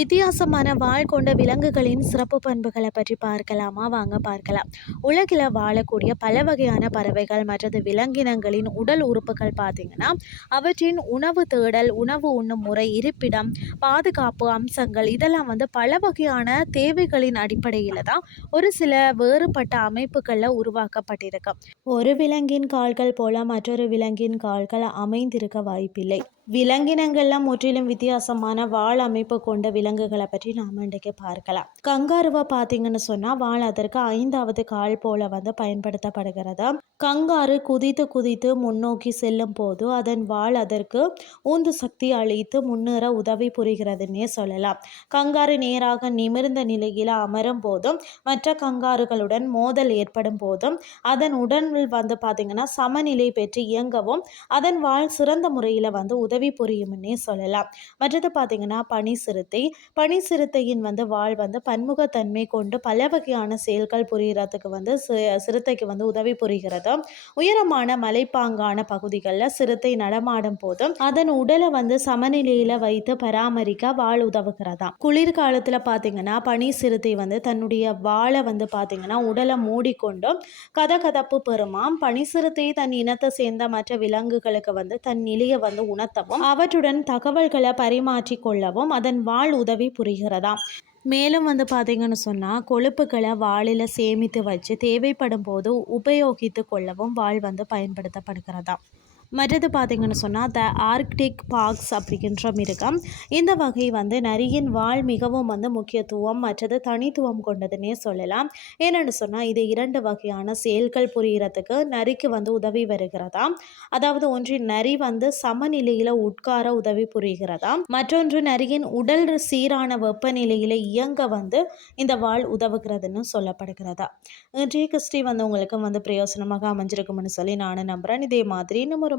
வித்தியாசமான வாழ் கொண்ட விலங்குகளின் சிறப்பு பண்புகளை பற்றி பார்க்கலாமா? வாங்க பார்க்கலாம். உலகில் வாழக்கூடிய பல வகையான பறவைகள் மற்றது விலங்கினங்களின் உடல் உறுப்புகள் பார்த்திங்கன்னா அவற்றின் உணவு தேடல் உணவு உண்ணும் முறை இருப்பிடம் பாதுகாப்பு அம்சங்கள் இதெல்லாம் வந்து பல வகையான தேவைகளின் அடிப்படையில் தான் ஒரு சில வேறுபட்ட அமைப்புகளில் உருவாக்கப்பட்டிருக்கு. ஒரு விலங்கின் கால்கள் போல மற்றொரு விலங்கின் கால்கள் அமைந்திருக்க வாய்ப்பில்லை. விலங்கினங்கள்லாம் முற்றிலும் வித்தியாசமான வால் அமைப்பு கொண்ட விலங்குகளை பற்றி நாம் இன்றைக்கு பார்க்கலாம். கங்காருவை பார்த்தீங்கன்னு சொன்னால் வால் அதற்கு ஐந்தாவது கால் போல வந்து பயன்படுத்தப்படுகிறது. கங்காரு குதித்து குதித்து முன்னோக்கி செல்லும் போது அதன் வால் அதற்கு ஊந்து சக்தி அளித்து முன்னேற உதவி புரிகிறதுன்னே சொல்லலாம். கங்காரு நேராக நிமிர்ந்த நிலையில் அமரும் போதும் மற்ற கங்காருகளுடன் மோதல் ஏற்படும் போதும் அதன் உடல் வந்து பார்த்தீங்கன்னா சமநிலை பெற்று இயங்கவும் அதன் வால் சிறந்த முறையில் வந்து உதவி உதவி புரியும்னே சொல்லலாம். மற்றது பார்த்திங்கன்னா பனி சிறுத்தை. பனி சிறுத்தையின் வந்து வாழ் வந்து பன்முகத்தன்மை கொண்டு பல வகையான செயல்கள் புரிகிறதுக்கு வந்து சிறுத்தைக்கு வந்து உதவி புரிகிறது. உயரமான மலைப்பாங்கான பகுதிகளில் சிறுத்தை நடமாடும் போதும் அதன் உடலை வந்து சமநிலையில் வைத்து பராமரிக்க வாழ் உதவுகிறதா? குளிர்காலத்தில் பார்த்தீங்கன்னா பனி சிறுத்தை வந்து தன்னுடைய வாழை வந்து பார்த்தீங்கன்னா உடலை மூடிக்கொண்டும் கதகதப்பு பெறுமாம். பனி சிறுத்தை தன் இனத்தை சேர்ந்த மற்ற விலங்குகளுக்கு வந்து தன் நிலையை வந்து உணர்த்தவும் கொள்ளவும் அவற்றுடன் தகவல்களை பரிமாற்றி கொள்ளவும் அதன் வாழ் உதவி புரிகிறதாம் மேலும் வந்து பார்த்திங்கன்னு சொன்னால் கொழுப்புகளை வாளில் சேமித்து வச்சு தேவைப்படும் போது உபயோகித்து கொள்ளவும் வாள் வந்து பயன்படுத்தப்படுகிறதா? மற்றது பார்த்திங்கன்னு சொன்னால் த ஆர்க்டிக் பார்க்ஸ் அப்படின்ற மிருகம். இந்த வகை வந்து நரியின் வாழ் மிகவும் வந்து முக்கியத்துவம் மற்றது தனித்துவம் கொண்டதுன்னே சொல்லலாம். ஏன்னு சொன்னால் இது இரண்டு வகையான செயல்கள் புரிகிறதுக்கு நரிக்கு வந்து உதவி வருகிறதா? அதாவது ஒன்று நரி வந்து சமநிலையில் உட்கார உதவி புரிகிறதா? மற்றொன்று நரியின் உடல் சீரான வெப்பநிலையில் இயங்க வந்து இந்த வாழ் உதவுகிறதுன்னு சொல்லப்படுகிறதா? இன்றைய கிறிஸ்டி வந்து உங்களுக்கு வந்து பிரயோசனமாக அமைஞ்சிருக்கும்னு சொல்லி நானும் நம்புகிறேன் இதே மாதிரி இன்னும் ஒரு